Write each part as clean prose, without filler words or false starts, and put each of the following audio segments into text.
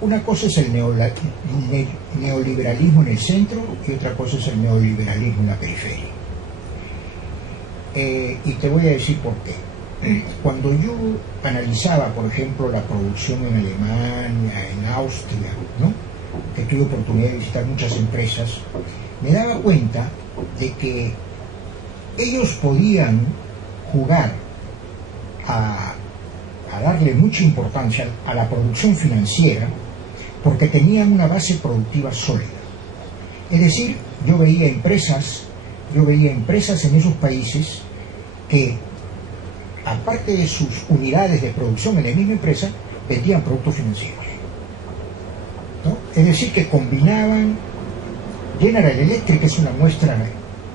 una cosa es el neoliberalismo en el centro y otra cosa es el neoliberalismo en la periferia. Y te voy a decir por qué. Cuando yo analizaba, por ejemplo, la producción en Alemania, en Austria, ¿no?, que tuve oportunidad de visitar muchas empresas, me daba cuenta de que ellos podían jugar a darle mucha importancia a la producción financiera porque tenían una base productiva sólida. Es decir, yo veía empresas en esos países que, aparte de sus unidades de producción en la misma empresa, vendían productos financieros, ¿no? Es decir, que combinaban. General Electric es una muestra,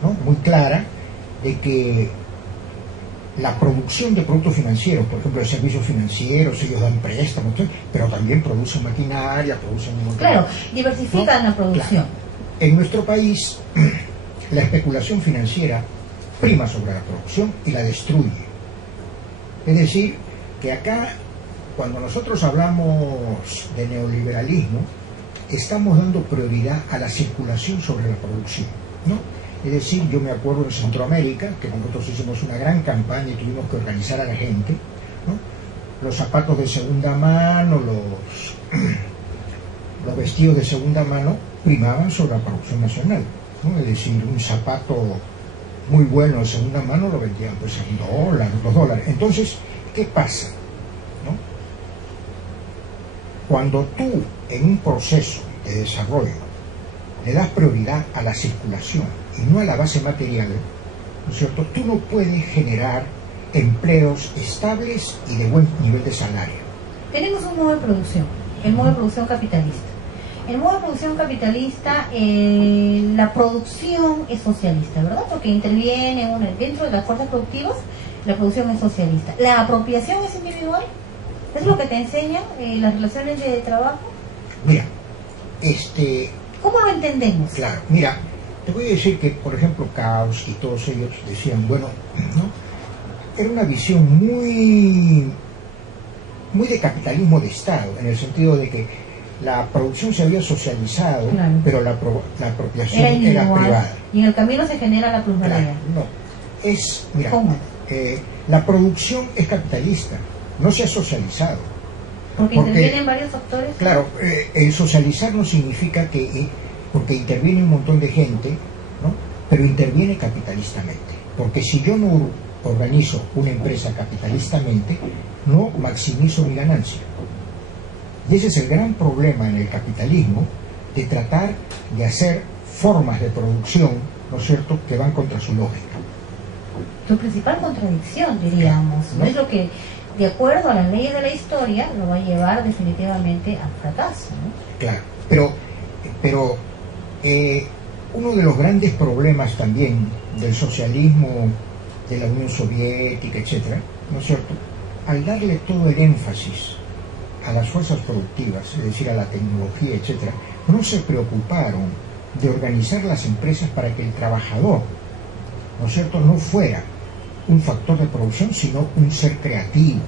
¿no?, muy clara de que la producción de productos financieros, por ejemplo, de servicios financieros, ellos dan préstamos, pero también producen maquinaria, producen un montón. Claro, diversifican, ¿no?, la producción. Claro. En nuestro país, la especulación financiera prima sobre la producción y la destruye. Es decir, que acá, cuando nosotros hablamos de neoliberalismo, estamos dando prioridad a la circulación sobre la producción, ¿no? Es decir, yo me acuerdo en Centroamérica, que nosotros hicimos una gran campaña y tuvimos que organizar a la gente, ¿no? Los zapatos de segunda mano, los vestidos de segunda mano primaban sobre la producción nacional, ¿no? Es decir, un zapato muy bueno de segunda mano lo vendían pues en $2. Entonces, ¿qué pasa?, ¿no? Cuando tú en un proceso de desarrollo le das prioridad a la circulación y no a la base material, ¿no es cierto?, tú no puedes generar empleos estables y de buen nivel de salario. Tenemos un modo de producción, el modo de producción capitalista. El modo de producción capitalista, la producción es socialista, ¿verdad? Porque interviene dentro de las fuerzas productivas, la producción es socialista. La apropiación es individual. ¿Es lo que te enseñan las relaciones de trabajo? Mira, ¿cómo lo entendemos? Claro, mira, te voy a decir que, por ejemplo, Caos y todos ellos decían, bueno, ¿no?, era una visión muy de capitalismo de Estado, en el sentido de que la producción se había socializado, claro, pero la apropiación era privada. Y en el camino se genera la plusvalía. Claro, no, mira, ¿cómo? La producción es capitalista, no se ha socializado. Porque intervienen varios factores. Claro, el socializar no significa que, porque interviene un montón de gente, ¿no?, pero interviene capitalistamente. Porque si yo no organizo una empresa capitalistamente, no maximizo mi ganancia. Y ese es el gran problema en el capitalismo, de tratar de hacer formas de producción, ¿no es cierto?, que van contra su lógica. Tu principal contradicción, diríamos, ¿no? Es lo que, de acuerdo a las leyes de la historia, lo va a llevar definitivamente al fracaso, ¿no? Claro, pero uno de los grandes problemas también del socialismo de la Unión Soviética, etcétera, ¿no es cierto?, al darle todo el énfasis a las fuerzas productivas, es decir, a la tecnología, etcétera, no se preocuparon de organizar las empresas para que el trabajador, ¿no es cierto?, no fuera un factor de producción, sino un ser creativo.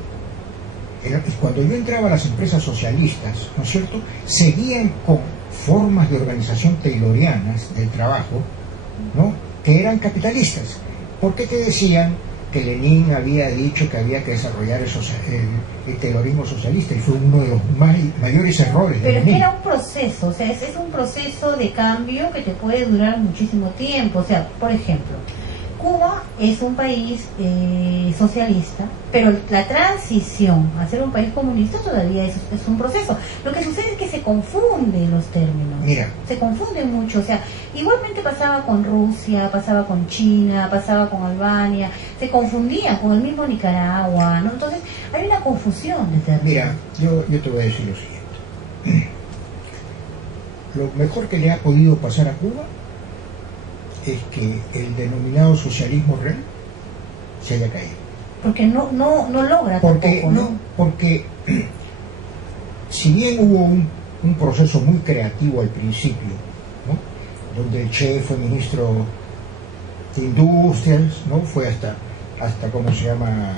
Cuando yo entraba a las empresas socialistas, ¿no es cierto?, seguían con formas de organización taylorianas del trabajo, ¿no?, que eran capitalistas, porque te decían que Lenin había dicho que había que desarrollar el taylorismo socialista, y fue uno de los mayores errores de Lenin. Pero era un proceso, o sea, es un proceso de cambio que te puede durar muchísimo tiempo. O sea, por ejemplo, Cuba es un país socialista, pero la transición a ser un país comunista todavía es un proceso. Lo que sucede es que se confunden los términos. Mira, se confunden mucho. O sea, igualmente pasaba con Rusia, pasaba con China, pasaba con Albania, se confundía con el mismo Nicaragua, ¿no? Entonces, hay una confusión de términos. Mira, yo te voy a decir lo siguiente. Lo mejor que le ha podido pasar a Cuba es que el denominado socialismo real se haya caído. Porque no logra tampoco, ¿no? Porque si bien hubo un proceso muy creativo al principio, ¿no?, donde el Che fue ministro de Industrias, ¿no?, fue hasta ¿cómo se llama?,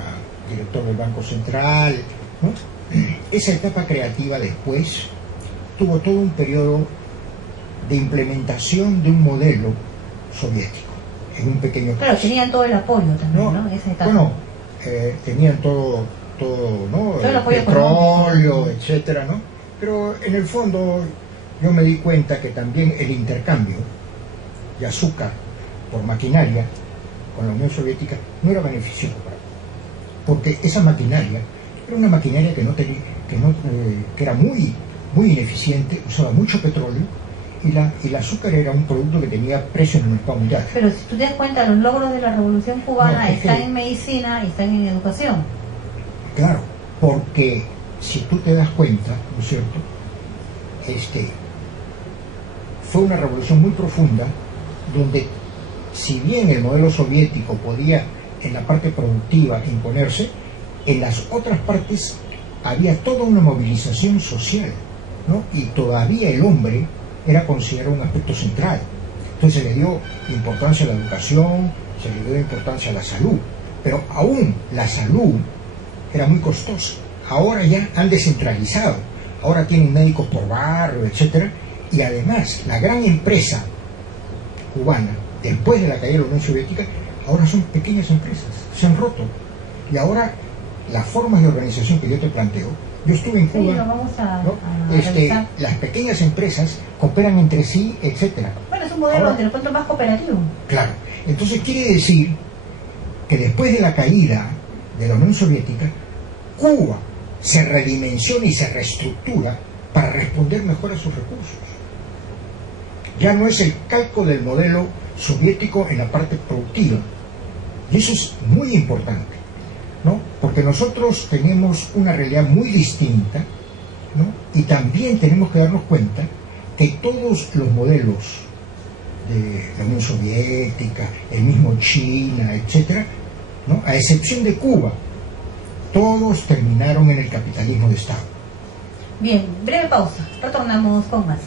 director del Banco Central, ¿no?, esa etapa creativa después tuvo todo un periodo de implementación de un modelo soviético en un pequeño país. Claro, tenían todo el apoyo también, ¿no? Esa etapa. Bueno, tenían todo, ¿no? Todo el apoyo petróleo, etcétera, ¿no? Pero en el fondo yo me di cuenta que también el intercambio de azúcar por maquinaria con la Unión Soviética no era beneficioso para mí, porque esa maquinaria era una maquinaria que era muy ineficiente, usaba mucho petróleo, y el azúcar era un producto que tenía precio en el mercado mundial. Pero si tú te das cuenta, los logros de la Revolución Cubana están en medicina y están en educación. Claro, porque si tú te das cuenta, ¿no es cierto? Fue una revolución muy profunda, donde si bien el modelo soviético podía en la parte productiva imponerse, en las otras partes había toda una movilización social, ¿no? Y todavía el hombre era considerado un aspecto central. Entonces se le dio importancia a la educación, se le dio importancia a la salud, pero aún la salud era muy costosa. Ahora ya han descentralizado, ahora tienen médicos por barrio, etcétera, y además la gran empresa cubana, después de la caída de la Unión Soviética, ahora son pequeñas empresas, se han roto, y ahora las formas de organización que yo te planteo, yo estuve en Cuba, sí, lo vamos ¿no? a las pequeñas empresas cooperan entre sí, etcétera. Bueno, es un modelo de pronto más cooperativo. Claro, entonces quiere decir que después de la caída de la Unión Soviética, Cuba se redimensiona y se reestructura para responder mejor a sus recursos. Ya no es el calco del modelo soviético en la parte productiva, y eso es muy importante, ¿no? Porque nosotros tenemos una realidad muy distinta, ¿no? Y también tenemos que darnos cuenta que todos los modelos de la Unión Soviética, el mismo China, etcétera, ¿no? A excepción de Cuba, todos terminaron en el capitalismo de Estado. Bien, breve pausa, retornamos con más.